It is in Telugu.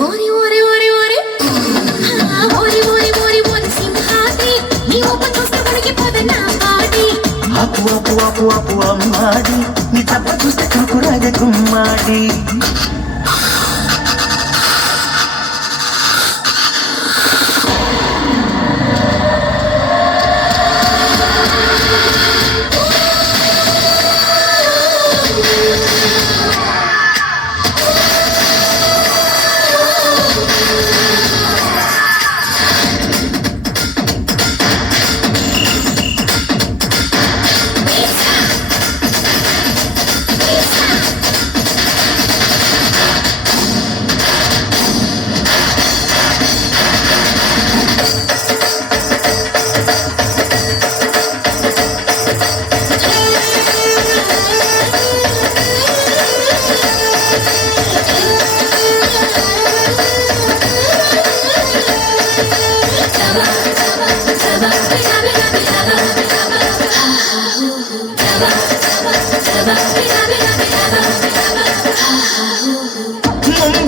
ఓరి ఓరి ఓరి ఓరి ఓరి ఓరి ఓరి ఓరి సింహాది నీ ఊపు చూస్తే ఉడికిపోతే నా బాడీ ఆపు ఆపు ఆపు ఆపు అమ్మాడి నీ తప్ప చూస్తే కాకురాజ గుమ్మాడి